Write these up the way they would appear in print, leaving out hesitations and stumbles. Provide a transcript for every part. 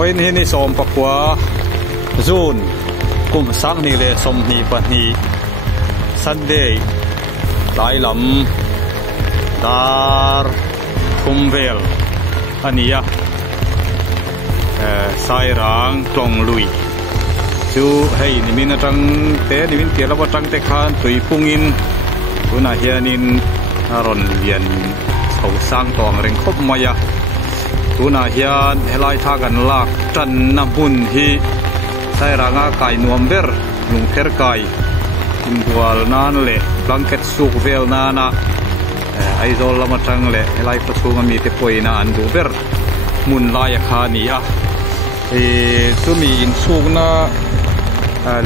voin hi ni som pakwa zun kum sang ni le som ni pa ni Sunday lai lam dar thumvel ania sai rang tlong lui chu hei ni min atang te ni min tia lawa tang te khan tui pungin tuna hianin ron lian chho sang tong reng khop maya tuna hian helai tha kan lak tan na mun hi sai ranga kai nuam ber lung kher kai inwal nan le blanket suk vel nana ai dol lama tang le helai pathunga mi te poina an du ber mun lai kha ni a chu mi in suk na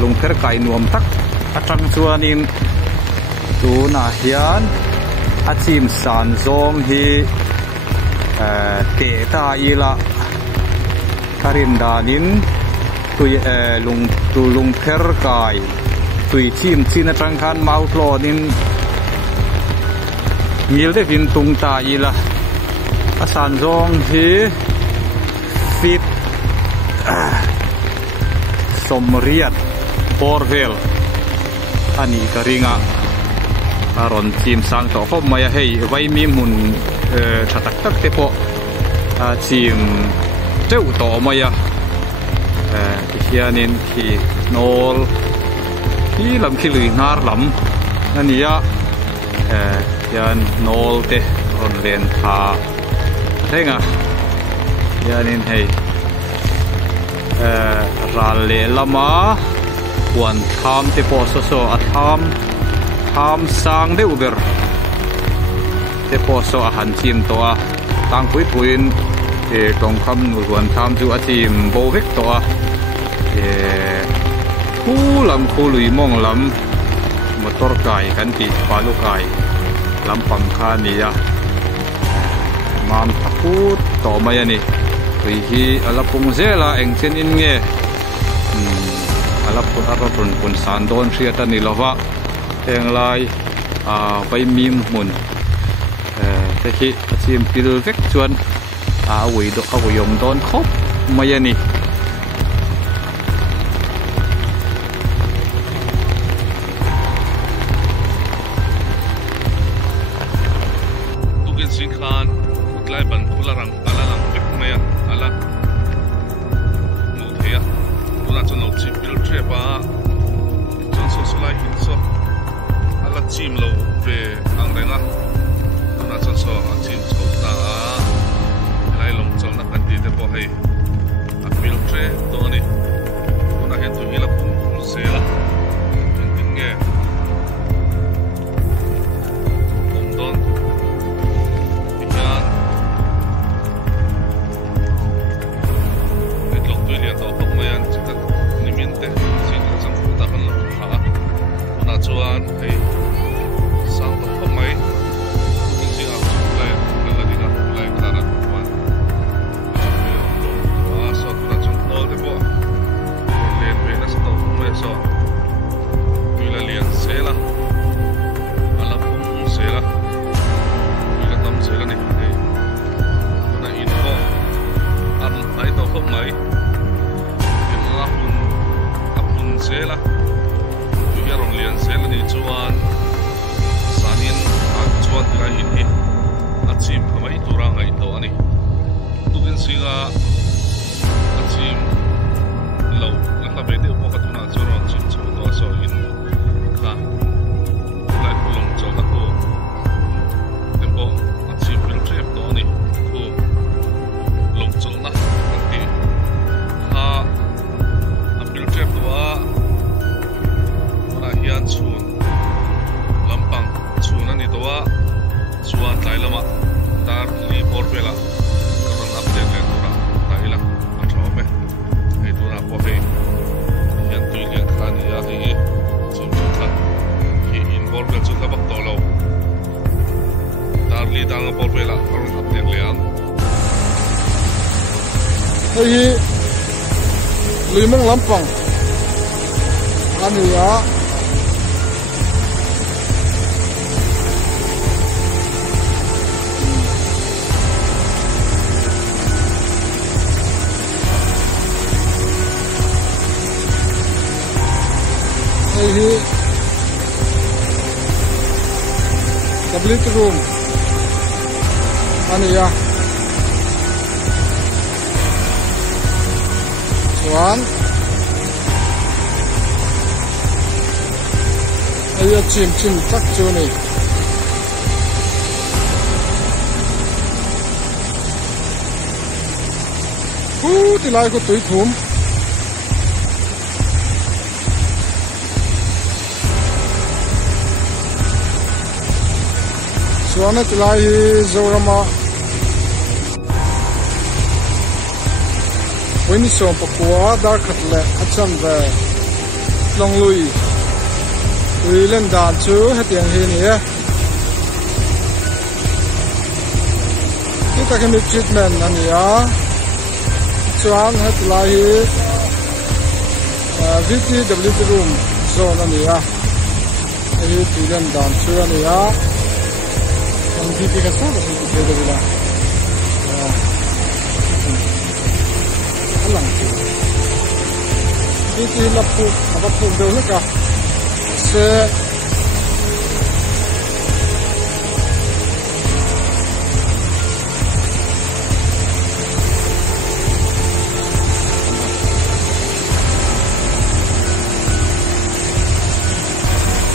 lung kher kai nuam tak atang chuanin tuna hian achim san zong hi te ta ila karin danin tui lung kher kai tui chim chin atang khan mau tlonin mil de vin tung ta ila asan zong hi fit somriat borvel ani karinga aron chim sang to khom maya hei vai mi mun thatak tak te po chim teu to maya hianin khi nol hi lam khi lui nar lam ania hian nol te ron len tha thenga hianin hei ral le lama wan tham te po so a tham sang de uber te po so a han chim to a tang puin tong kham nu wan tham chu a chim bo vek to a khu lui mong lam motor kai kan ti palu kai lam pang kha ni ya mam thakut to mai ani tui hi alapung zela engchen in nge alapun arapun pun san don hriat ani lova eng lai vai mim mun te hi achim pil vek chuan awui do awuyom don khop mai ani tukin sing khan utlai ban khularang alalang vek maya ala nu thea tuna chon lo chi pil trepa chon so solai hin so ala chim lo ve ang renga tuna chon so a chim chota lai long chon na kan ti te po hei a pil tre to ni tuna hen tu hila pum se la tin nge om don yan it lok tu lia to pok mayan chikat nimin te sin sang ta kan lo ha na chuan hei sang to pok mai tin si a chu lai la dina lai ta ra wan so na chun to de po len ve na sto mai so tu la lian se la ala pum se la ila tam se la ni hei na in po an ai to pok mai apun se la tu ya rong lian se la ni chuan sanin chuan lai in hi achim hamai turang ai to ani tukin singa achim lo la be de po katuna chuan chin chu to so in kha lai pulong cho la ko tempo achim pil trep to ni ko long chol na ti ha apil trep to a na hian chun lampang chun ani to a chuan tlai lama tar li por pela karon update le tura taila athome hei tura po hei hian tui lian khan ya hi chum chum khan hi in por pel chun labak to lo tar li dang por pela karon update le an hei luimong lampang ania đây hi double room anh ya chuan ai chim chắc chu ni thì lại có túi thúm chuan thì lại zorama when so pakua dar khatle acham ve long lui tui len dan chu hetiang hi ni ki ta kemi treatment ani ya chuan het lai VTW room zone ani a hi tui len dan chu ani a ang VT ka sa ko tu de bila alang tu VT lapu apa pun do ka se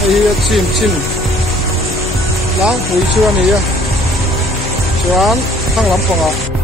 ai chim lang pui chuan ni chuan thang lam panga